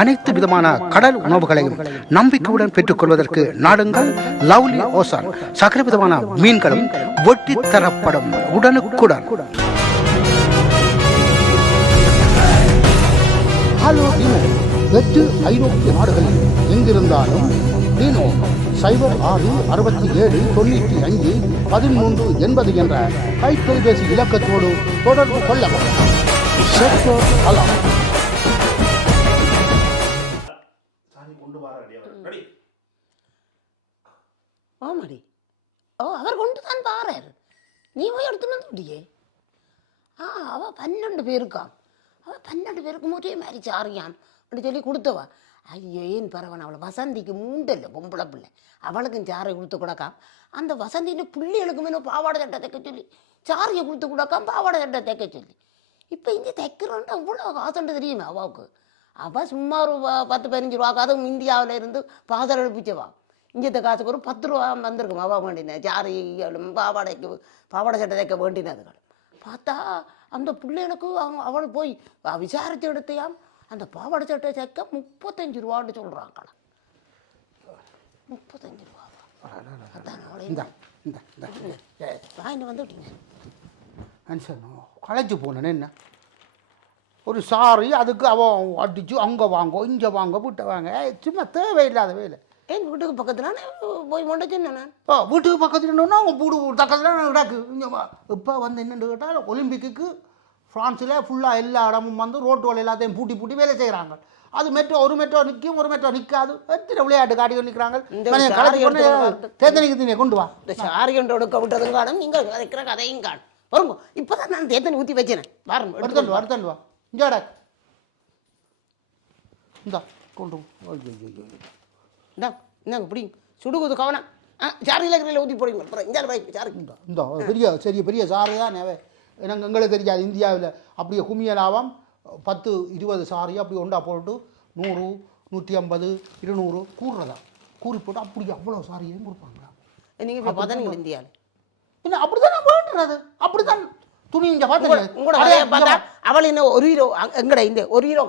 அனைத்து விதமான கடல் உணவுகளையும் நம்பிக்கையுடன் பெற்றுக்கொள்வதற்கு நாடுங்கள். Lovely ocean. சகல விதமான மீன்களும் ஒட்டி தரப்படும் உடனுக்குடன் எட்டு ஐரோப்பிய நாடுகளில் எங்கிருந்தாலும் டினோ சைபர் ஆறு அறுபத்தி ஏழு தொண்ணூற்றி அஞ்சு பதிமூன்று எண்பது என்ற கைத்தொலைபேசி இலக்கத்தோடு தொடர்பு கொள்ளவும். செக்டர் அலாம் ஆமாடி. ஓ அவர் கொண்டு தான் பாறார் நீ போய் எடுத்துன்னு வந்து ஆ அவ பன்னெண்டு பேருக்காம் அவள் பன்னெண்டு பேருக்கு ஒரே மாதிரி சாரியாம். அப்படி சொல்லி கொடுத்தவா. ஐயோ ஏன் பரவன் அவளை வசந்திக்கு மூண்டல்ல பொம்பளை பிள்ளை. அவளுக்கும் சாரை கொடுத்து கொடுக்காம். அந்த வசந்தின்னு பிள்ளைகளுக்குமே இன்னும் பாவாடை சட்டை தைக்க சொல்லி. சாரியை கொடுத்து கொடுக்காம பாவாடை சட்டை தைக்க சொல்லி. இப்போ இங்கே தைக்கிறோன்ட்டு அவ்வளோ காசுண்டு தெரியுமே அவாவுக்கு? அவள் சும்மா ஒரு பத்து பதினஞ்சு ரூபா அதுவும் இந்தியாவில் இருந்து பாதல் எழுப்பிச்சவா இங்கத்த காசுக்கு ஒரு பத்து ரூபா வந்திருக்கும். அவா வேண்டின சாரி பாவாடைக்கு பாவாடை சட்டை தைக்க வேண்டினதுகள். பார்த்தா அந்த பிள்ளைகளுக்கு அவங்க அவள் போய் விசாரித்து எடுத்தியாம். அந்த பாவாடை சட்டை தைக்க முப்பத்தஞ்சு ரூபான்னு சொல்கிறாங்களாம் முப்பத்தஞ்சு ரூபா. அதான் இந்த இந்த இந்த. வாங்கிட்டு வந்து விட்டீங்க மனுஷனோ களைச்சு போனேன்னு என்ன? ஒரு சாரி அதுக்கு அவன் அடிச்சு அங்கே வாங்கோ இங்கே வாங்க விட்ட வாங்க. சும்மா தேவையில்லாத வேலை. என் வீட்டுக்கு பக்கத்துல? போய் மொண்டை சொன்னேன் நான். ஓ வீட்டுக்கு பக்கத்துல அவங்க வீடு பக்கத்தில் நடக்கு இங்கே இப்போ வந்து என்னென்னு கேட்டால் ஒலிம்பிக்கு ஃப்ரான்ஸில் ஃபுல்லாக எல்லா இடமும் வந்து ரோட்டு எல்லாத்தையும் பூட்டி பூட்டி வேலை செய்கிறாங்க அது மெட்ரோ ஒரு மெட்ரோ நிற்கும் ஒரு மெட்ரோ நிற்காது எத்தனை விளையாட்டு காட்டிகள் நிற்கிறாங்க. தேர்தலுக்கு தீனியை கொண்டு வா. இந்த சாரி கொண்டு எடுக்க விட்டதும் காணும் நீங்க வைக்கிற கதையும் காணும். வருங்க இப்பதான் நான் தேத்தனி ஊற்றி வச்சேன். பாருங்க எடுத்துட்டு வா. எடுத்துட்டு வா. இஞ்சாடா இந்தா கொண்டு ஐயோ. இந்தா இந்தாங்க பிடிங்க. சுடுகுது கவனம். ஆ சாரியில் இருக்கிற ஊற்றி போடுங்க. அப்புறம் இந்த பை சாரி. இந்த பெரிய சரிய பெரிய சாரி தான் நேவே எனக்கு எங்களுக்கு தெரியாது இந்தியாவில். அப்படியே குமியலாவாம். பத்து இருபது சாரி அப்படி ஒன்றா போட்டு நூறு நூற்றி ஐம்பது இருநூறு கூறுறதா? கூறி போட்டு அப்படி அவ்வளோ சாரியையும் கொடுப்பாங்களா நீங்கள் இப்போ இந்தியாவில் என்ன அப்படி தான் நான் வேண்டுறது. அப்படி தான் துணி இங்கே பார்த்தா அவள் என்ன ஒரு ஹீரோ எங்கட இந்த ஒரு ஹீரோ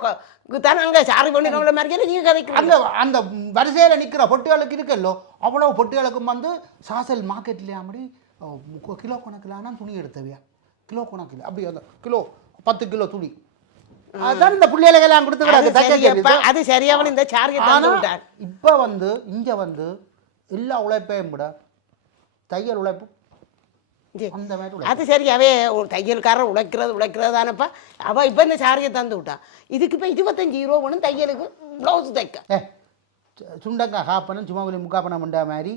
தானே அங்கே சாரி பண்ணிடுறவங்கள மாதிரி நீங்கள் கதைக்கிறீங்க அந்த அந்த வரிசையில் நிற்கிற பொட்டுகளுக்கு இருக்கல்லோ அவ்வளோ பொட்டுகளுக்கும் வந்து சாசல் மார்க்கெட்லேயே அப்படி கிலோ கணக்கிலான துணி எடுத்தவையா? கிலோ கணக்கில் அப்படி அந்த கிலோ பத்து கிலோ துணி. அதான் இந்த பிள்ளைகளுக்கெல்லாம் அது கொடுத்துக்கிறாங்க அது சரியாவன் இந்த விட்டார் இப்போ வந்து இங்கே வந்து எல்லா உழைப்பையும் விட தையல் உழைப்பு ஜி. அந்த மாதிரி உழைப்பு. அது சரி அவே ஒரு தையல்காரர் உழைக்கிறது உழைக்கிறது தானப்பா அவள் இப்போ இந்த சாரியை தந்து விட்டா இதுக்கு இப்போ இருபத்தஞ்சி ரூபா வேணும் தையலுக்கு ப்ளவுஸ் தைக்க. சுண்டக்காய் காப்பனம் சும்மா வெளியே முக்காப்பனம் பண்ண மாதிரி.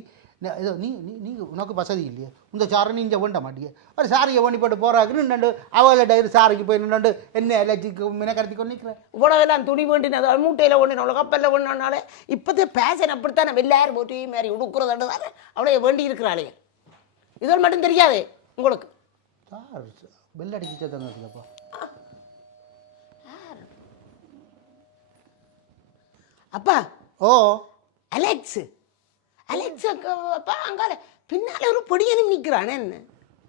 இதோ நீ நீ நீ உனக்கு வசதி இல்லையே. இந்த சாரை நீ இங்கே வேண்ட மாட்டியே. ஒரு சாரியை வண்டி போட்டு போகிறாக்குன்னு நின்று அவளை சாரிக்கு போய் நின்று என்ன எலர்ஜிக்கு மினக்கடத்தி கொண்டு நிற்கிறேன் இவ்வளவெல்லாம் துணி வேண்டினது மூட்டையில் வேண்டினோம் கப்பலில் வேண்டினாலே இப்போதே பேஷன் அப்படித்தானே. வெள்ளாயிரம் போட்டு மாதிரி உடுக்குறதுன்னு தானே அவளே வேண்டி இருக்கிறாளே. இதோடு மட்டும் தெரியாது உங்களுக்கு சார் பெல் அடிச்சு தந்ததுலப்பா அப்பா ஓ அலெக்ஸ் அலெக்ஸ் அப்பா அங்கால பின்னால ஒரு பொடியனும் நிற்கிறானே என்ன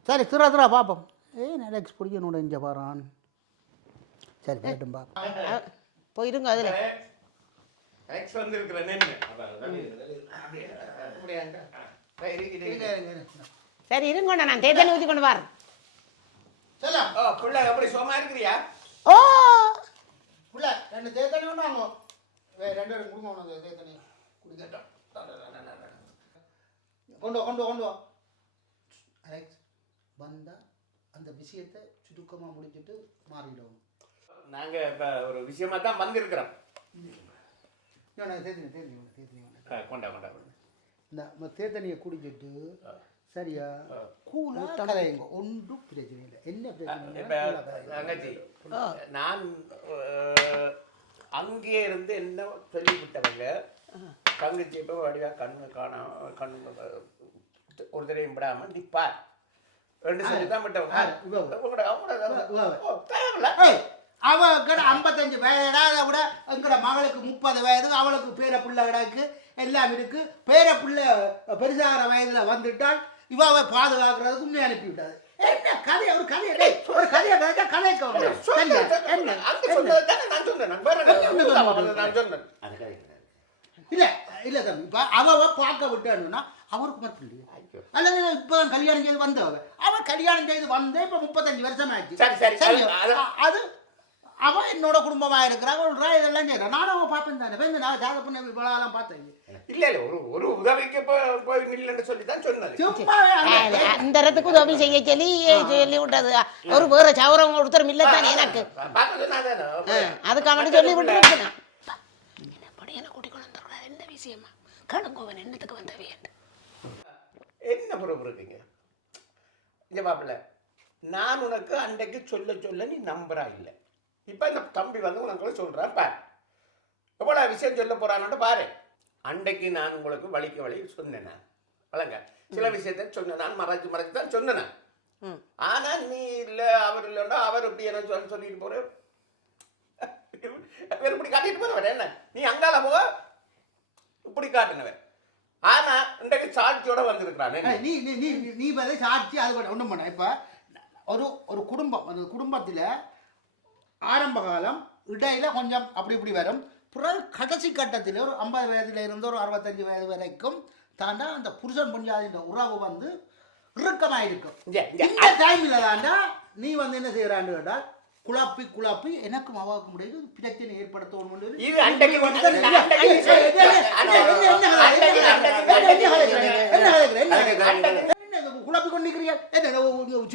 சரி திரா திரா பார்ப்போம் ஏன் அலெக்ஸ் பிடிக்கணும் இங்கே பாரான் சரி கேட்டும் பா போயிருங்க அதில் வந்திருக்கிறேன் என்ன சரி இருங்க நான் தேர்தல் ஊற்றி கொண்டு வரேன். பிள்ளை எப்படி சுகமா இருக்கிறியா? ஓ! உள்ள ரெண்டு தேத்தனி கொண்டாங்க ரெண்டு ரெண்டு குடும்பம் ஒன்று தேத்தனி குடிக்கட்டும் கொண்டு வா கொண்டு வா கொண்டு வா. அலெக்ஸ் வந்தா அந்த விஷயத்தை சுருக்கமாக முடிச்சிட்டு மாறிடுவோம். நாங்க இப்ப ஒரு விஷயமா தான் வந்திருக்கிறோம். தேத்தனி தேத்தனி ஒன்று ஒன்று கொண்டா கொண்டா இந்த ம- தேத்தனியை குடிச்சிட்டு சரியா? கூலா கதையுங்க ஒன்றும் பிரச்சனை இல்லை என்ன பிரச்சனை நான் அங்கே இருந்து என்ன சொல்லிவிட்டவங்க தங்கச்சி இப்ப வடிவா கண்ணு காணாம கண்ணு ஒரு தடவையும் விடாம நிப்பார் ரெண்டு சொல்லி தான் விட்டவங்க ஆ, இவ. அவங்களோட- அவங்களோட- இவ, இவ. ஓ, தேவையில்ல. ஏய், அவ கிட்ட ஐம்பத்தஞ்சு வயதா அதை விட எங்கட மகளுக்கு முப்பது வயது அவளுக்கு பேர பிள்ளை கிடக்கு எல்லாம் இருக்கு பேர பிள்ளை பெருசாகிற வயதுல வந்துட்டால் இவாவை பாதுகாக்கிறதுக்கு உண்மை அனுப்பி விட்டாது என்ன கதை ஒரு கதையை? ஒரு கதையை? கதைக்க கிடைக்கிறது இல்ல இல்ல தம்பி இப்ப அவ பார்க்க விட்டானுன்னா அவருக்கு மட்டும் இல்லையா. அல்லது இப்பதான் கல்யாணம் செய்து வந்தவ. அவ கல்யாணம் செய்து வந்து இப்ப முப்பத்தஞ்சு வருஷம் ஆச்சு சரி, சரி, அது- அ- அது அவ என்னோட குடும்பமா இருக்கிறா சொல்றா இதெல்லாம் செய்யறா நானும் அவ பாப்பேன் தானே. இந்த நான் ஜாத பண்ண விழாலாம் பார்த்தேன் இல்ல இல்ல ஒரு ஒரு உதவிக்கு போய் போய் நில்லுன்னு சொல்லி தான் சும்மா அந்த இடத்துக்கு உதவி செய்ய சொல்லி சொல்லி விட்டது. ஒரு வேற சவரம் ஒருத்தரும் இல்லத்தானே எனக்கு. பார்க்க சொன்னாதானே அதுக்காக வேண்டி சொல்லி விட்டு இருக்கேன். என்னப்படி என்ன கூட்டிக் கொண்டு வந்துடுறாரு? என்ன விஷயமா? கடுங்கோவன் என்னத்துக்கு வந்தவே என்ன பொறுப்பு இருக்கீங்க இங்க மாப்பிள்ள நான் உனக்கு அன்றைக்கு சொல்ல சொல்ல நீ நம்புறா இல்லை. இப்போ இந்த தம்பி வந்து உனக்கு சொல்றான் பாரு. எவ்வளோ விஷயம் சொல்ல போறான்னு பாரு. அன்றைக்கு நான் உங்களுக்கு வழிக்கு வழி சொன்னேன் நான். வழங்க. சில விஷயத்த சொன்னேன். நான் மறைச்சு மறைச்சு தான் சொன்னேன் ம். ஆனா நீ இல்ல அவர் இல்லைன்னா அவர் இப்படி என்ன சொல்ல சொல்லிட்டு போற? இவர் இப்படி காட்டிட்டு போறவன் என்ன? நீ அங்கால போக இப்படி காட்டினவன் ஆனா இன்றைக்கு சாட்சியோட வந்திருக்கிறானே நீ நீ நீ நீ- சாட்சி அது ஒன்றும் பண்ண இப்போ ஒரு ஒரு குடும்பம் அந்த குடும்பத்தில் ஆரம்ப காலம் இடையில கொஞ்சம் அப்படி இப்படி வரும். பிறகு கடைசி கட்டத்தில் ஒரு ஐம்பது வயதுல இருந்து ஒரு அறுபத்தஞ்சு வயது வரைக்கும் தாண்டா அந்த புருஷன் புஞ்சாதின்ற உறவு வந்து இறுக்கமாக இருக்கும். இந்த டைம்ல தாண்டா நீ வந்து என்ன செய்யறான்னு கேட்டால் குழப்பி குழப்பி எனக்கும் அவாவுக்கு முடியாது பிரச்சனை ஏற்படுத்தணும் என்ன குழப்பி கொண்டிருக்கிறீர்கள் என்ன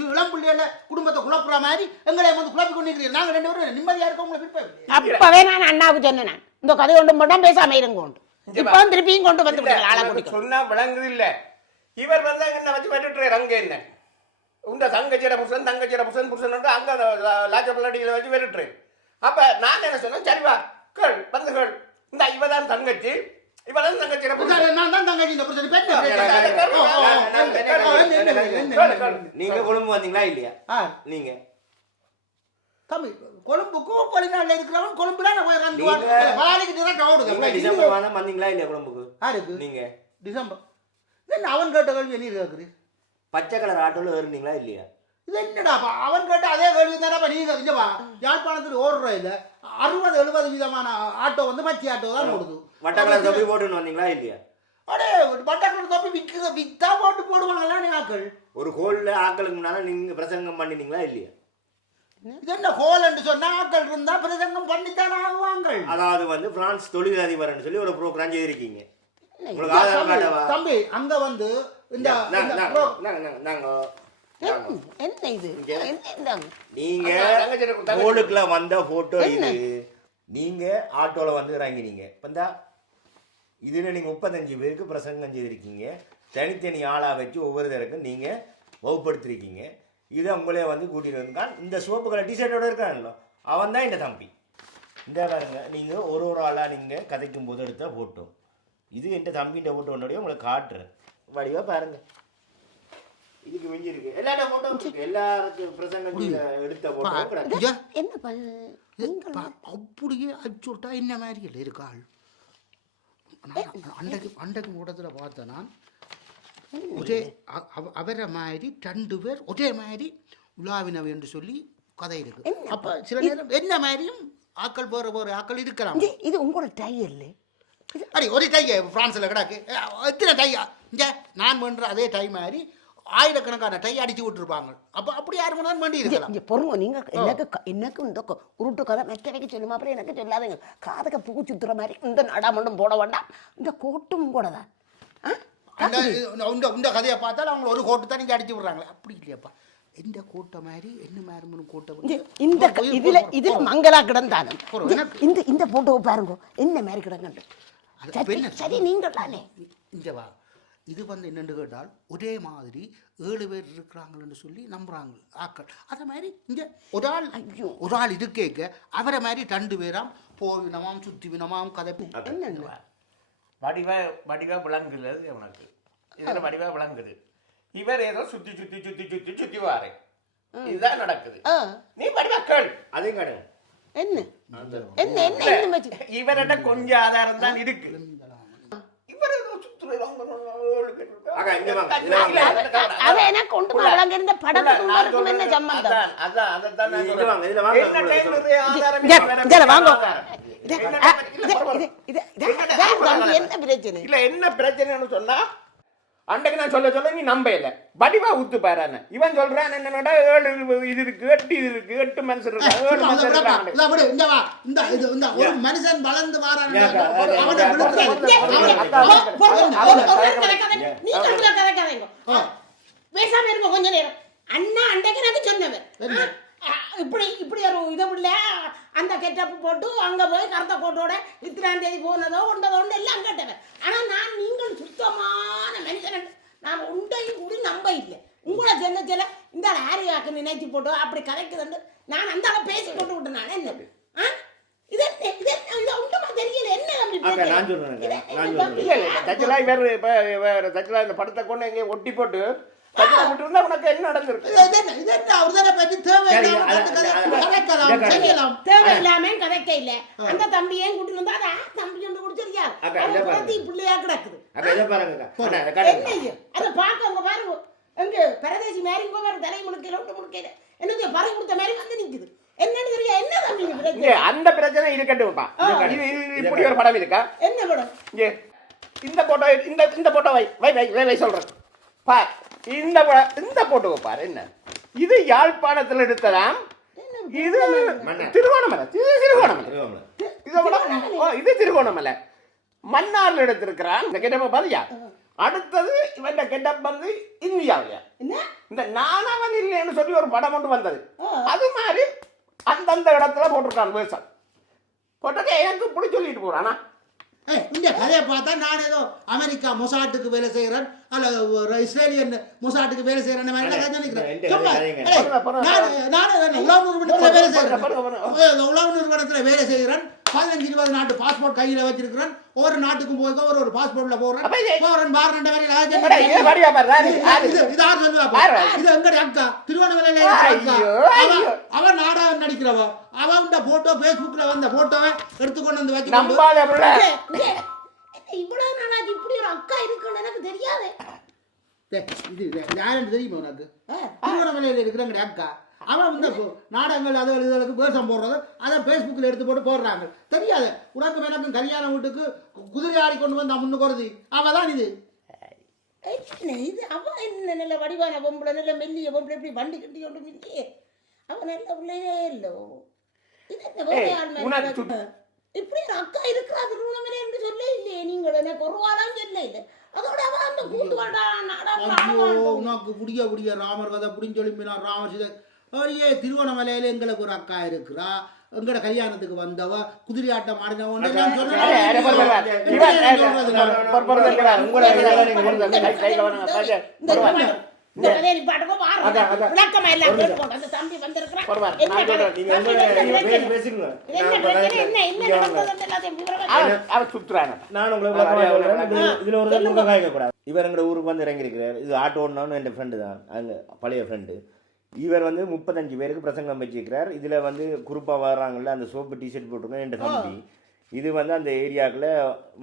இளம் பிள்ளைகள குடும்பத்தை குழப்புற மாதிரி எங்களை வந்து குழப்பி கொண்டிருக்கிறீர்கள் நாங்க ரெண்டு பேரும் நிம்மதியா இருக்கோம் உங்களை விருப்பம் அப்பவே நான் அண்ணாவுக்கு சொன்னேன். இந்த கதை கொண்டு மட்டும் பேசாம இருங்க கொண்டு இப்போ திருப்பியும் கொண்டு வந்து ஆளை சொன்னா விளங்குது இல்ல இவர் வந்து என்ன வச்சு வெட்டுறாரு அங்க என்ன? உண்ட தங்கச்சியோட புருஷன் தங்கச்சியோட புருஷன் புருஷன் வந்து அங்க லாச்சப்பள்ளடியில வச்சு வெட்டுறாரு அப்ப நான் என்ன சொன்னேன்? சரி வா கேள் வந்து கேள். இந்த இவதான் தங்கச்சி. தங்கச்சியோட புருஷன் நான் தான் தங்கச்சி இந்த. நீங்க கொழும்பு வந்தீங்களா இல்லையா? நீங்க. தம்பி கொழும்புக்கும் வெளிநாட்டுல இருக்கிறவன் கொழும்புல பாலிக்கு டிரெக்ட் நீங்க ஓடுது. டிசம்பர் மாதம் வந்தீங்களா இல்லையா கொழும்புக்கு? யாருக்கு? நீங்க. டிசம்பர். என்ன அவன் கேட்ட கேள்வி நீ கேட்குறீ பச்சை கலர் ஆட்டோல ஏறுனீங்களா இல்லையா? இது என்னடாப்பா அவன் கேட்ட அதே கேள்வி தானப்பா நீங்க இங்கப்பா யாழ்ப்பாணத்தில் ஓடுற இல்ல அறுபது எழுபது விதமான ஆட்டோ வந்து மச்சி ஆட்டோ தான் ஓடுது வட்ட கலர் தொப்பி போட்டுன்னு வந்தீங்களா இல்லையா அடே வட்டக்கல் தொப்பி விற்கிற வித்தா போட்டு போடுவாங்களா நீ ஆக்கள் ஒரு கோல்ல ஆக்களுக்கு முன்னால நீங்க பிரசங்கம் பண்ணினீங்களா இல்லையா இது என்ன ஹோலன்னு சொன்னா ஆக்கள் இருந்தா பிரசங்கம் பண்ணித்தானே ஆகுவாங்கள் அதாவது வந்து பிரான்ஸ் தொழிலதிபர்னு சொல்லி ஒரு ப்ரோக்ராம் செய்திருக்கீங்க உங்களுக்கு ஆதாரம் தம்பி அங்க வந்து இந்த நாங்க- இந்த என்ன இது? நீங்க வந்த போட்டோ இது. நீங்க ஆட்டோல வந்து இறங்கினீங்க இப்பந்தா இதுல நீங்க முப்பத்தஞ்சு பேருக்கு பிரசங்கம் செய்திருக்கீங்க. தனித்தனி ஆளா வச்சு ஒவ்வொருத்தருக்கும் நீங்க வகுப்படுத்திருக்கீங்க. இதை உங்களே வந்து கூட்டிட்டு வந்தான் இந்த சிவப்பு கலர் டிஷர்ட்டோட இருக்கானല്ലോ அவன் தான் இந்த தம்பி. இந்த பாருங்க நீங்க ஒரு ஒரு ஆளா நீங்க கதைக்கும் போது எடுத்த போட்டோ இது என் தம்பின்ற போட்டோ ஒன்றுடைய உங்களுக்கு காட்டுறேன். வடிவா பாருங்க. இதுக்கு மிஞ்சி இருக்கு எல்லா போட்டோ இருக்கு எல்லாருக்கும் பிரசங்கம் செய்த எடுத்த போட்டோ என்ன அப்படியே அச்சுட்டா என்ன மாதிரி இல்லை? இருக்காள் நான் அன்றைக்கு அன்றைக்கு கூட்டத்தில் பார்த்தேன் நான் ஒரே அவரை மாதிரி ரெண்டு பேர் ஒரே மாதிரி உலாவினவை என்று சொல்லி கதை இருக்கு. அப்ப சில நேரம் என்ன மாதிரியும் ஆக்கள் போற போற ஆக்கள் இருக்கிறாங்க இது உங்களோட டை இல்லை அடி ஒரு டை பிரான்ஸ்ல கிடக்கு. எத்தனை டையா இங்க நான் பண்ற அதே டை மாதிரி ஆயிரக்கணக்கான டை அடிச்சு விட்டுருப்பாங்க. அப்ப அப்படி யார் வேணாலும் வேண்டி இருக்கலாம். இங்கே பொறுங்க நீங்கள் எனக்கு எனக்கு இந்த உருட்டு கதை மெத்தனைக்கு சொல்லுமா அப்புறம் எனக்கு சொல்லாதீங்க காதுக்கு பூ சுத்துற மாதிரி இந்த நடாமண்டும் போட வேண்டாம். இந்த கோட்டும் கூட தான் இந்த கதையை பார்த்தாலும் அவங்க ஒரு கோட்டு தான் நீங்க அடிச்சு விடுறாங்களே. அப்படி இல்லையாப்பா. எந்த கோட்டை மாதிரி என்ன மாதிரி கோட்டை இந்த இதுல இதுல. மங்களா கிடந்தாலும். இந்த- இந்த போட்டோவை பாருங்க. என்ன மாதிரி கிடங்கண்டு அது சரி என்ன? சரி நீங்கள் தானே இங்க வா. இது வந்து என்னன்னு கேட்டால் ஒரே மாதிரி ஏழு பேர் இருக்கிறாங்கன்னு சொல்லி நம்புறாங்க ஆக்கள். அதே மாதிரி இங்க ஒரு ஆள் ஐயோ. ஒரு ஆள் இருக்கேக்க அவரை மாதிரி ரெண்டு பேராம் போவினமாம் சுத்தி வினமாம் கதை என்னென்ன வடிவா வடிவா விளங்குது உனக்கு இதுல வடிவா விளங்குது இவர் ஏதோ சுத்தி சுத்தி சுத்தி சுத்தி சுத்தி வாரே. இதுதான் நடக்குது. நீ வடிவா கேள் அதையும் காட்டுங்க என்ன? என்ன என்ன இவர்கிட்ட கொஞ்சம் ஆதாரம் தான் இருக்கு இவர் ஏதோ சுத்துறது அவங்க ஏழு பேர் இருக்கா. அக்கா, இங்க வாங்க, இல்ல, இங்க இல்ல, வாங்க. இல்ல, இல்ல, அவ எனக்கு கொண்டு அவளங்க இருந்த இருக்கும் என்ன சம்பந்தம் அதான், அதான், அதைத்தான் நான் இங்க சொல்றேன். வாங்க, என்ன பிரச்சனை? இல்ல என்ன பிரச்சனைன்னு சொன்னா அன்றைக்கு நான் சொல்ல சொல்ல நீ நம்ப இல்ல வடிவா ஊத்து பாரு இவன் சொல்றான் என்னடா ஏழு இது இருக்கு எட்டு இது இருக்கு எட்டு மனுஷன் இருக்காங்க ஏழு மனுஷன் இந்தா, ஒரு மனுஷன் வளர்ந்து வாரான். பேசாம இருங்க கொஞ்ச நேரம். அண்ணா அன்றைக்கு எனக்கு? ஆ, இப்படி இப்படி ஒரு இதை இல்ல அந்த கெட்டப்பு போட்டு அங்க போய் கருத்த கோட்டோட இத்தனாம் தேதி போனதோ உண்டதோ உண்டு எல்லாம் கேட்டவன் ஆனா நான் நீங்கள் சுத்தமான மனுஷன் நான் உண்டையும் கூட நம்ப இல்லை. உங்களை சென்ன செல்ல இந்த ஆரியாக்கு நினைச்சு போட்டு அப்படி கதைக்குதுண்டு நான் அந்த அளவு பேசி போட்டு விட்டேன் நான் என்ன? ஆ? இது ஒன்றுமா தெரியல. என்ன பிரச்சனை? நான் என்ன நான் வேற இப்ப வேற தச்சலா இந்த படத்தை கொண்டு எங்க ஒட்டி போட்டு உனக்கு என்ன நடந்திருக்கு? இது என்ன, என்ன, ஒருத்தரை பத்தி தேவையில்லாம செய்யலாம். தேவையில்லாம கதைக்க இல்ல. அந்த தம்பியையும் கூட்டிட்டு வந்தா? அதான் தம்பி ஒன்று குடிச்சிருக்கியா? பிள்ளையா கிடக்குது. அதை பார்க்க அவங்க பாருங்க எங்க பரதேசி மாதிரி இங்க பாரு தலை முழுக்கையில ஒன்று முழுக்கையில. என்னது பறி கொடுத்த மாதிரி வந்து நிக்குது. என்னன்னு தெரியா? என்ன தம்பி இது இங்க பிரச்சனை? அந்த இப்படி ஒரு படம் இருக்கா? என்ன படம்? இந்த போட்டோ இந்த இந்த போட்டோ வை வை வை வை வை சொல்றேன். பார். இந்த இந்த போட்டோவை பாரு என்ன? இது யாழ்ப்பாணத்தில் எடுத்ததாம். இது மன்னர். திருவோணமலை இது திருவோணமலை திருவாமலை. இதை திருகோணமலை. மன்னார்ல எடுத்திருக்கிறான் இந்த கெட்டப்ப பாரியா அடுத்தது இவன் கெட்டப் வந்து இந்தியாவியா என்ன? இந்த நானவன் இல்லைன்னு சொல்லி ஒரு படம் ஒன்று வந்தது. அது மாதிரி அந்தந்த இடத்துல போட்டிருக்கான் வேஷம். போட்டது எனக்கு பிடி சொல்லிட்டு போறானா. இந்த கதையை பார்த்தா நான் ஏதோ அமெரிக்கா மொசாட்டுக்கு வேலை செய்கிறேன் அல்ல இஸ்ரேலியன் மொசாட்டுக்கு வேலை செய்கிறேன் மாதிரி நினைக்கிறேன். நான் உளவு நிறுவனத்தில் வேலை செய்கிறேன் உளவு நிறுவனத்தில் வேலை செய்கிறேன் பதினஞ்சு இருபது நாட்டு பாஸ்போர்ட் கையில் வச்சிருக்கிறேன். ஒரு நாட்டுக்கும் போய் ஒரு ஒரு பாஸ்போர்ட்ல போறேன். போறேன் பாரு, ராணி, ராணி. இது யார் சொல்லுவா. இது எங்கடி அக்கா? திருவண்ணாமலையில இருக்கிற அக்கா. ஐயோ, அவ ஐயோ. அவ நாடகம் நடிக்கிறவ. அவ இந்த போட்டோ பேஸ்புக்ல வந்த போட்டோவை எடுத்துக்கொண்டு வந்து வச்சு இவ்வளவு நாளாச்சு இப்படி ஒரு அக்கா இருக்குன்னு எனக்கு தெரியாது. இது யாருன்னு தெரியுமா உனக்கு? திருவண்ணாமலையில் இருக்கிறவங்க அக்கா. அவன் வந்து நாடகங்கள் அது இதுகளுக்கு வேஷம் போடுறது அதை ஃபேஸ்புக்கில் எடுத்து போட்டு போடுறாங்க. தெரியாது. உனக்கு எனக்கும் கல்யாண வீட்டுக்கு குதிரை ஆடி கொண்டு வந்து முன்னுக்கு வருது அவ தான் இது இது? அவ என்ன நல்ல வடிவான பொம்பளை நல்ல மெல்லிய பொம்பளை இப்படி வண்டி கட்டி கொண்டு மில்லியே அவ நல்ல பிள்ளையே இல்லோ. இப்படி ஒரு அக்கா இருக்கிறா திருவண்ணாமலை என்று சொல்ல இல்லையே நீங்கள் எனக்கு ஒரு வாரம் சொல்ல இல்லை அதோட அவ அந்த கூட்டு வாடா ஐயோ உனக்கு புடிய புடிய ராமர் கதை புடிஞ்சு சொல்லினா ராமர் சீதை ஐயே திருவண்ணாமலையில எங்களுக்கு ஒரு அக்கா இருக்கிறா எங்கட கல்யாணத்துக்கு வந்தவ குதிரை ஆட்டம் ஆடினவன் இந்த கதையை. அதான், அதான். விளக்கமா எல்லாம் கேட்போம். அந்த தம்பி வந்திருக்கிறான். என்ன என்ன. என்ன எல்லாத்தையும் நான் உங்களுக்கு இதுல- ஒரு காய்க்க கூடாது இவர் எங்க ஊருக்கு வந்து இறங்கியிருக்கிறார். இது ஆட்டோ ஓடணும்னு என் ஃப்ரெண்டு தான். அங்க பழைய ஃப்ரெண்டு இவர் வந்து முப்பத்தஞ்சு பேருக்கு பிரசங்கம் வச்சிருக்கிறார். இதுல வந்து குரூப்பாக வர்றாங்கல்ல அந்த சோப்பு டிஷர்ட் போட்டிருக்கோம் என் தம்பி. இது வந்து அந்த ஏரியாக்குள்ள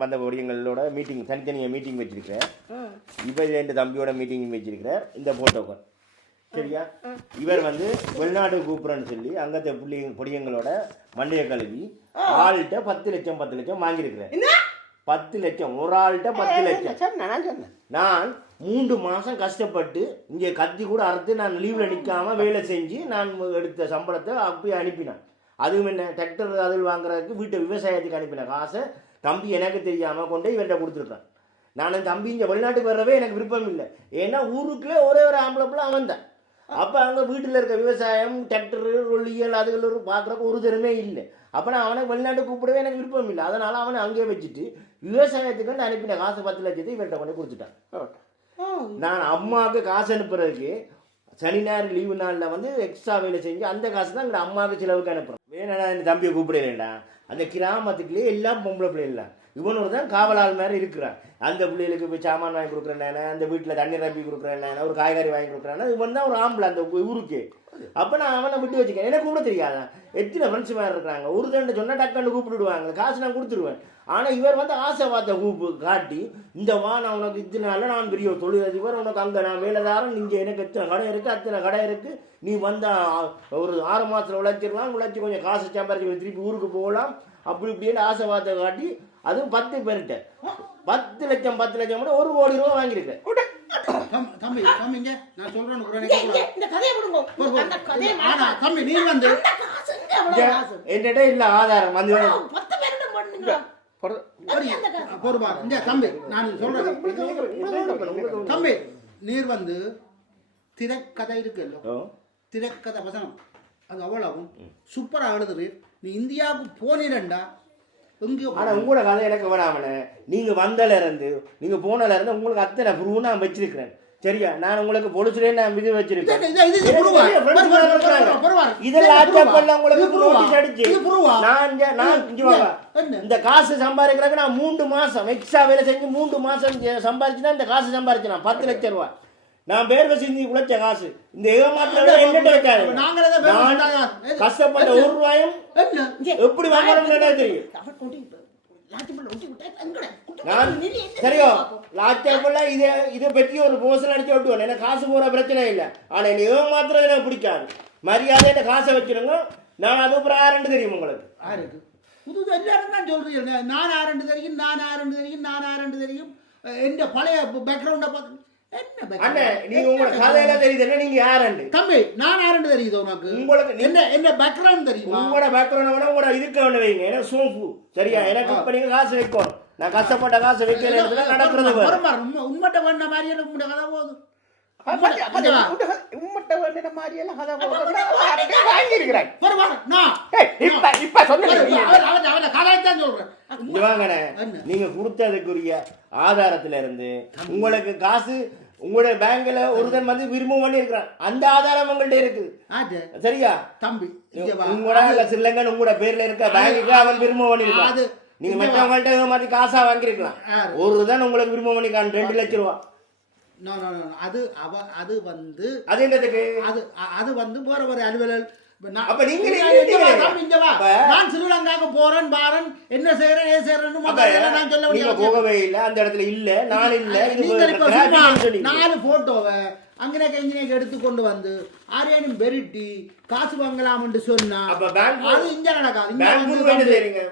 வந்த ஒடியங்களோட மீட்டிங் தனித்தனியாக மீட்டிங் வச்சிருக்கிறார் இப்போ இது என் தம்பியோட மீட்டிங் வச்சிருக்கிறார் இந்த போட்டோக்கள் சரியா? இவர் வந்து வெளிநாடு கூப்பிட்றேன்னு சொல்லி அங்கத்த புள்ளி பொடியங்களோட மண்டைய கழுவி ஆள்கிட்ட பத்து லட்சம் பத்து லட்சம் வாங்கியிருக்கிறார். பத்து லட்சம் ஒரு ஆள்கிட்ட பத்து லட்சம். நான் சொன்னேன்? நான் மூன்று மாதம் கஷ்டப்பட்டு இங்கே கத்தி கூட அறுத்து நான் லீவில் நிற்காம வேலை செஞ்சு நான் எடுத்த சம்பளத்தை அப்படியே அனுப்பினேன். அதுவும் என்ன டிராக்டர் அதில் வாங்குறதுக்கு வீட்டை விவசாயத்துக்கு அனுப்பின காசை தம்பி எனக்கு தெரியாமல் கொண்டு இவர்கிட்ட கொடுத்துருக்கேன் நான் என் தம்பி இங்கே வெளிநாட்டுக்கு வர்றவே எனக்கு விருப்பம் இல்லை. ஏன்னா ஊருக்குள்ளே ஒரே ஒரு ஆம்பளை பிள்ளை அவன் தான். அப்போ அங்கே வீட்டில் இருக்க விவசாயம் டிராக்டர் ரொல்லியல் அதுகள் பார்க்குறக்கு ஒரு தரமே இல்லை. அப்போ நான் அவனை வெளிநாட்டு கூப்பிடவே எனக்கு விருப்பம் இல்லை. அதனால் அவனை அங்கேயே வச்சுட்டு விவசாயத்துக்கு அனுப்பின காசு பத்து லட்சத்தை இவர்கிட்ட கொண்டு கொடுத்துட்டான். நான் அம்மாவுக்கு காசு அனுப்புறதுக்கு சனி ஞாயிறு லீவு நாளில் வந்து எக்ஸ்ட்ரா வேலை செஞ்சு அந்த காசு தான் எங்கள் அம்மாவுக்கு செலவுக்கு அனுப்புகிறோம் வேணா என் தம்பியை கூப்பிடலடா அந்த கிராமத்துக்குள்ளேயே எல்லாம் பொம்பளை பிள்ளைகள் இவனோட தான் காவலாள் மாதிரி இருக்கிறான். அந்த பிள்ளைகளுக்கு போய் சாமான் வாங்கி கொடுக்குறேன் அந்த வீட்டில் தண்ணி ரம்பி கொடுக்குறேன் ஒரு காய்கறி வாங்கி கொடுக்குறேன் இவன் தான் ஒரு ஆம்பளை அந்த ஊருக்கு. அப்போ நான் அவனை விட்டு வச்சுக்கேன் எனக்கு கூட தெரியாது? எத்தனை ஃப்ரெண்ட்ஸ் மாதிரி இருக்கிறாங்க? ஒரு தண்டை சொன்னால் டக்குன்னு கூப்பிட்டுடுவாங்க காசு நான் கொடுத்துருவேன். ஆனால் இவர் வந்து ஆசை பார்த்த கூப்பு காட்டி இந்த வா நான் உனக்கு இத்தனால நான் பெரிய தொழிலதிபர் உனக்கு அங்கே நான் வேலைதாரன் இங்கே எனக்கு எத்தனை கடை இருக்குது அத்தனை கடை இருக்குது நீ வந்தால் ஒரு ஆறு மாதத்தில் உழைச்சிடலாம் உழைச்சி கொஞ்சம் காசு சம்பாரிச்சு திருப்பி ஊருக்கு போகலாம். அப்படி இப்படின்னு ஆசை பார்த்த காட்டி அதுவும் பத்து பேர்கிட்ட. பத்து லட்சம் பத்து லட்சம் கூட ஒரு கோடி ரூபா வாங்கியிருக்கேன் தம்- தம்பி தம்பிங்க நான் சொல்றேன். இந்த கதையை விடுங்க. அந்த கதையை ஆனா தம்பி நீ வந்து இல்லை ஆதாரம் வந்து பத்து பண்ணுங்க. பொறுப்பா தம்பி நான் சொல்றேன் தம்பி நீர் வந்து திரைக்கதை இருக்குல்ல. திரைக்கதை வசனம். அது அவ்வளவும். சூப்பரா எழுதுது நீ இந்தியாவுக்கு போனீரண்டா எங்கேயோ ஆனா உங்களோட கதை எனக்கு வேணாமண்ணே நீங்க வந்தல இருந்து நீங்க போனல இருந்து உங்களுக்கு அத்தனை ப்ரூவ் நான் வச்சிருக்கிறேன். சரியா? நான் உங்களுக்கு பொலிசுலே நான் இது வச்சிருக்கேன். இதெல்லாம் உங்களுக்கு ஆ? நான் இங்க நான் இங்க வாங்க. என்ன? இந்த காசு சம்பாதிக்கிறதுக்கு நான் மூன்று மாசம் எக்ஸ்ட்ரா வேலை செஞ்சு மூன்று மாசம் சம்பாதிச்சு தான் இந்த காசு சம்பாதிச்சேன் நான் பத்து லட்சம் ரூபாய். நான் பேர்வை செஞ்சு உழைச்ச காசு. இந்த ஏமாத்திர என்னட்ட வைக்காது பேர் நான். கஷ்டப்பட்ட ஒரு ரூபாயும்? எப்படி வாங்கணும்னு தெரியும். நான் சரியோ லாச்சாப்புல இதை இதை பற்றி ஒரு போசல் அடிச்சு விட்டுவேன் எனக்கு காசு போகிற பிரச்சனை இல்லை. ஆனால் என்னை ஏமாத்துறது எனக்கு பிடிக்காது. மரியாதை காசை வச்சிருங்க. நான் அது பிரகாரம் தெரியும் உங்களுக்கு. எல்லாரும் தான் சொல்றீங்க. நான் ஆரண்டு தெரியும் நான் ஆரண்டு தெரியும் நான் ஆரண்டு தெரியும். எந்த பழைய பேக்ரவுண்டை பார்த்து? நீங்க உங்களோட தெரியுது. என்ன நீங்க யாருண்டு? தம்பி நான் ஆரண்டு தெரியுது உனக்கு? உங்களுக்கு என்ன என்ன பேக்ரவுண்ட் தெரியுமா? உங்களோட பேக்ரவுண்ட் விட உங்களோட இருக்க வேண்ட வைங்க. ஏன்னா சோப்பு சரியா? எனக்கு இப்ப நீங்க காசு வைக்கணும். நான் கஷ்டப்பட்ட காசு வைக்கணும் நடக்கிறது உண்மைட்ட வந்த மாதிரி எனக்கு உங்களோட கதை போதும் நீங்க கொடுத்ததுக்குரிய ஆதாரத்துல இருந்து உங்களுக்கு காசு உங்களுடைய பேங்க்ல ஒருத்தன் வந்து விரும்பம் பண்ணி இருக்கிறான். அந்த ஆதாரம் உங்கள்ட்ட இருக்குது ஆச்சு சரியா? தம்பி இங்க வா. உங்களோட ஸ்ரீலங்கன் உங்களோட பேர்ல இருக்க பேங்குக்கு அவன் விரும்பம் பண்ணிருக்கான் நீங்க. மற்றவங்கள்ட்ட மாதிரி காசா வாங்கியிருக்கலாம். யாரு? ஒரு தான் உங்களுக்கு விரும்பம் பண்ணிக்கான் ரெண்டு லட்சம் ரூபா. No, no, no, no. அது அவ அது வந்து அது என்னதுக்கு? அது அது வந்து வேற ஒரு அலுவலர் அப்ப நீங்க நான் ஸ்ரீலங்காவுக்கு போறேன் பாரன் என்ன செய்யறேன் ஏன் செய்யறேன்னு முதல்ல நான் சொல்ல வேண்டிய போகவே இல்ல. அந்த இடத்துல இல்ல. நான் இல்ல. நாலு போட்டோவை அங்கனக்கு இங்கனக்கு எடுத்து கொண்டு வந்து ஆரியானும் பெருட்டி காசு வாங்கலாம்னு சொன்னா அப்ப பேங்க் அது இங்க நடக்காது?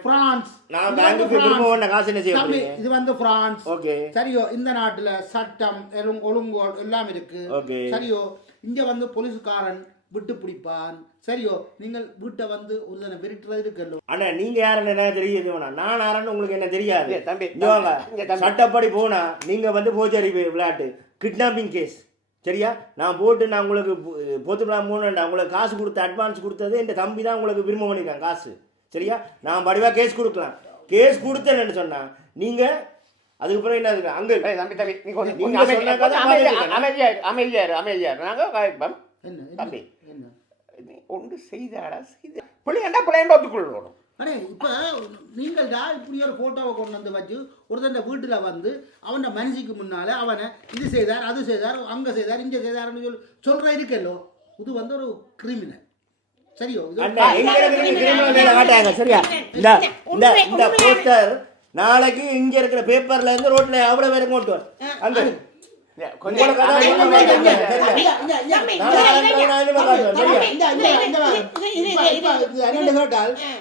பிரான்ஸ் நான் இது வந்து பிரான்ஸ். விரும்ப வேண்ட காசு என்ன செய்ய தம்பி போறீங்க? இது வந்து பிரான்ஸ் ஓகே சரியோ இந்த நாட்டுல சட்டம் ஒழுங்கோல் எல்லாம் இருக்கு. ஓகே. சரியோ இங்க வந்து போலீஸ்காரன் விட்டு பிடிப்பான். சரியோ நீங்கள் வீட்டை வந்து ஒரு தடவை விரட்டுறது இருக்கല്ലോ அண்ணா நீங்க யாருன்னு என்ன தெரியுது நான் யாருன்னு உங்களுக்கு என்ன தெரியாது? தம்பி. சட்டப்படி போனா நீங்க வந்து போச்சரி விளையாட்டு கிட்னாப்பிங் கேஸ் சரியா? நான் போட்டு நான் உங்களுக்கு பொத்து நான் மூணுண்டா உங்களுக்கு காசு கொடுத்து அட்வான்ஸ் கொடுத்தது என் தம்பி தான் உங்களுக்கு விரும்ப பண்ணிருக்கான் காசு. சரியா? நான் படிவா கேஸ் கொடுக்கலாம். கேஸ் கொடுத்தேன்னு சொன்னா நீங்க அதுக்கப்புறம் என்ன இருக்கு அங்க ஏய், தம்பி தம்பி நீ கொஞ்சம் நீங்க கொஞ்சம் சொன்ன அமைதியா- கதை அமைதியா- பார்த்துட்டு அமைதியாயிரு அமைதியாயிரு அமைதியாயிரு நாங்க காய்ப்போம். என்ன என்ன? தம்பி. ஒன்று செய்தாடா செய்த. பிள்ளையாண்டா பிள்ளையாண்ட ஒத்துக்கொள்ளணும்? அடே இப்ப நீங்கள் தான் இப்படி ஒரு போட்டோவை கொண்டு வந்து வச்சு ஒருத்தன் வீட்டுல வந்து அவன் மனசுக்கு முன்னால அவனை இது செய்தார் அது செய்தார் அங்க செய்தார் இங்க செய்தார்னு சொல்லி சொல்ற இருக்கല്ലോ இது வந்து ஒரு கிரிமினல் சரியோ? சரியா? இந்த இந்த இந்த போஸ்டர் நாளைக்கு இங்க இருக்கிற பேப்பர்ல இருந்து ரோட்ல எவ்வளவு பேருக்கு கொண்டு வரும் அங்க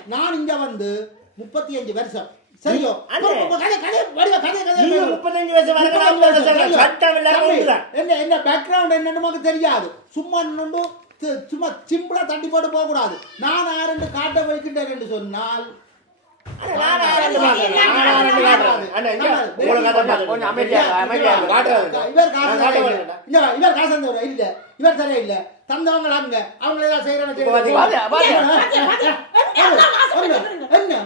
நான் இங்க வந்து முப்பத்தி அஞ்சு வருஷம் சரியோ. முப்பத்தஞ்சு வருஷம். என்ன என்ன பேக்ரவுண்ட் என்னன்னு நமக்கு தெரியாது சும்மா சும்மா சிம்பிளா தட்டி போட்டு போக கூடாது நான் ஆரண்டு காட்ட வைக்கின்றேன் என்று சொன்னால் கொஞ்சம் அமைதியா அமைதியா இவர் காசு இல்ல. இவர் காசு தந்தவர் இல்ல இவர் தர இல்ல தந்தவங்க அவங்க அவங்க ஏதாவது செய்யறாங்க என்ன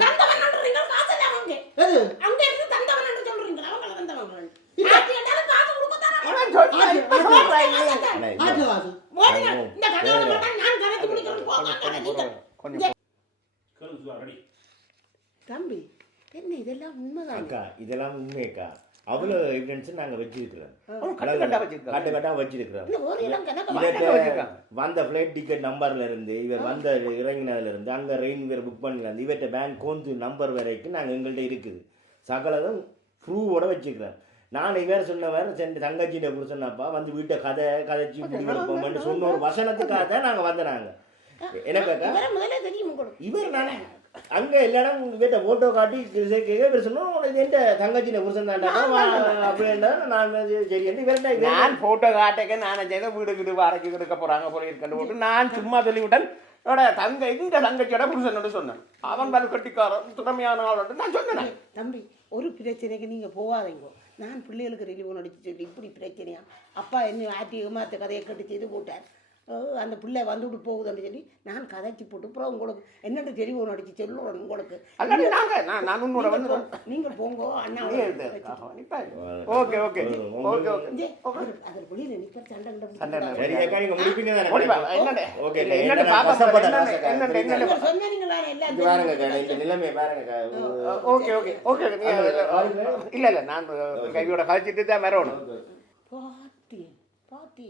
தந்தவன்ன்றீங்க காசு இல்ல அவங்க எது அங்க இருந்து தந்தவன் சொல்றீங்க அவங்கள தந்தவங்க இல்ல. ஆட்டி கேட்டாலும் காசு கொடுக்க தராங்க. இவன் சொன்னா இப்ப சொல்றாங்க. அண்ணா, இங்க. ஆட்டு காசு ஓடுங்க. இந்த கதையோட மட்டும் நான் கணக்கு முடிக்கிறேன் போங்க நீங்க கொஞ்சம் சுதா ரெடி தம்பி என்ன இதெல்லாம் உண்மைதான் அக்கா உண்மையக்கா அவ்வளோ எவிடன்ஸ் நாங்க வச்சிருக்கிறோம். கட்டு கட்டா வச்சிருக்காங்க. கட்டு கட்டா வச்சிருக்கிறோம். வந்த ஃப்ளைட் டிக்கெட் நம்பர்ல இருந்து இவர் வந்த இறங்கினதுல இருந்து அங்க ரெயின் வேர் புக் பண்ணல இருந்து இவர்ட்ட பேங்க் கோந்து நம்பர் வரைக்கும் நாங்க எங்கள்கிட்ட இருக்குது. சகலதும் ப்ரூவோட வச்சுக்கிறேன் நான் இவர் சொன்னவர் சென்று தங்கச்சியிட்ட புருஷனப்பா வந்து வீட்டை கதை கதைச்சி இப்படி கொடுப்போம்னு சொன்ன ஒரு வசனத்துக்காக தான் நாங்க வந்தனாங்க இவரை முதல்ல தெரியும் உங்களுக்கு. இவர் நானே. அங்க எல்லா இடம் வீட்டை போட்டோ காட்டி கேட்க சொன்னோம் இது எந்த தங்கச்சின புருஷன் தாண்டா அப்படின்னா நான் சரி இவர்கிட்ட இவர் நான் போட்டோ காட்டக்க நான் செய்த வீடு வீடு வாடகை கொடுக்க போறாங்க போல இருக்கண்டு போட்டு நான் சும்மா சொல்லிவிட்டேன். என்னோட தங்க இந்த தங்கச்சியோட புருஷனோட சொன்னேன். அவன் பல் கட்டிக்காரன் திறமையான ஆளோட நான் சொன்னேன். தம்பி ஒரு பிரச்சனைக்கு நீங்க போகாதீங்க. நான் பிள்ளைகளுக்கு ரிலீவ் அடிச்சு சொல்லி இப்படி பிரச்சனையா? அப்பா என்ன ஆட்டி ஏமாத்த கதையை கட்டு செய்து போட்டார். அந்த பிள்ளை வந்துவிட்டு போகுதுன்னு சொல்லி நான் கதைச்சு போட்டு அப்புறம் உங்களுக்கு என்னென்ன தெரிவு அடிச்சு சொல்லுறேன் உங்களுக்கு. நான் நான் உன்னோட வந்து போ- நீங்க போங்க அண்ணா. Okay okay. Okay okay. அவர் வெளியில நிக்கிற சண்டை? ஓகே இல்ல இல்ல நான் கையோட கழிச்சிட்டு தான் வரணும்.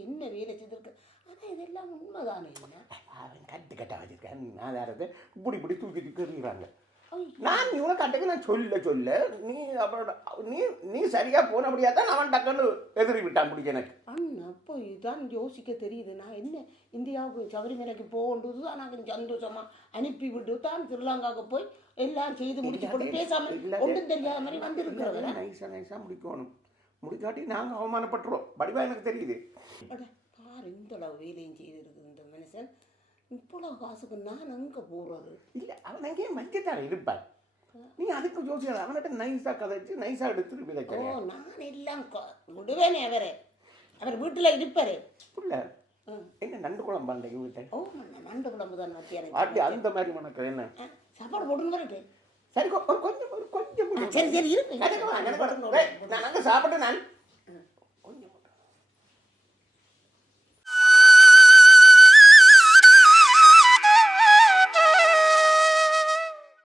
என்ன வேலை செய்திருக்கு ஆனா இதெல்லாம் உண்மைதானே அவன் கட்டு கட்ட வச்சிருக்கேன் யாராவது இப்படி இப்படி தூக்கி தூக்கி எறிகிறாங்க. நான் இவனை கட்டுக்கு நான் சொல்ல சொல்ல நீ அப்புறம் நீ நீ சரியா போனபடியா தான் அவன் டக்குன்னு எதிரி விட்டான் பிடிக்க எனக்கு அண்ணா அப்போ இதுதான் யோசிக்க தெரியுது நான் என்ன இந்தியாவுக்கு சபரிமலைக்கு போகன்றது தான் நாங்கள் சந்தோஷமா அனுப்பி விட்டு தான் ஸ்ரீலங்காவுக்கு போய் எல்லாம் செய்து முடிச்சு போட்டு பேசாம இல்ல, ஒன்றும் தெரியாத மாதிரி வந்திருக்கிறவங்க நைஸா நைஸா முடிக்கணும் முடிக்காட்டி நாங்கள் அவமானப்பட்டுருவோம் வடிவா எனக்கு தெரியுது அட, பாரு இந்த அளவு வேலையும் செய்திருக்குது இந்த மனுஷன்? இவ்வளவு காசுக்கு நான் அங்க போறது? இல்ல அவன் அங்கேயே மத்தியத்தார இருப்பான் நீ அதுக்கு யோசிக்காத. அவன்கிட்ட நைஸா கதைச்சு நைஸா எடுத்து ஓ விதைக்கிறேன். நான் எல்லாம் விடுவேனே அவரை. அவர் வீட்டுல இருப்பாரு. புள்ள என்ன நண்டு குழம்பு அன்றைக்கு வீட்டை ஓ நண்டு குழம்பு தான் பாட்டி அந்த மாதிரி உனக்கு என்ன? சாப்பாடு வரட்டு சரி கொஞ்சம் ஒரு கொஞ்சம் சரி சரி இருக்கு நான் அங்கே சாப்பிட்டு நான்.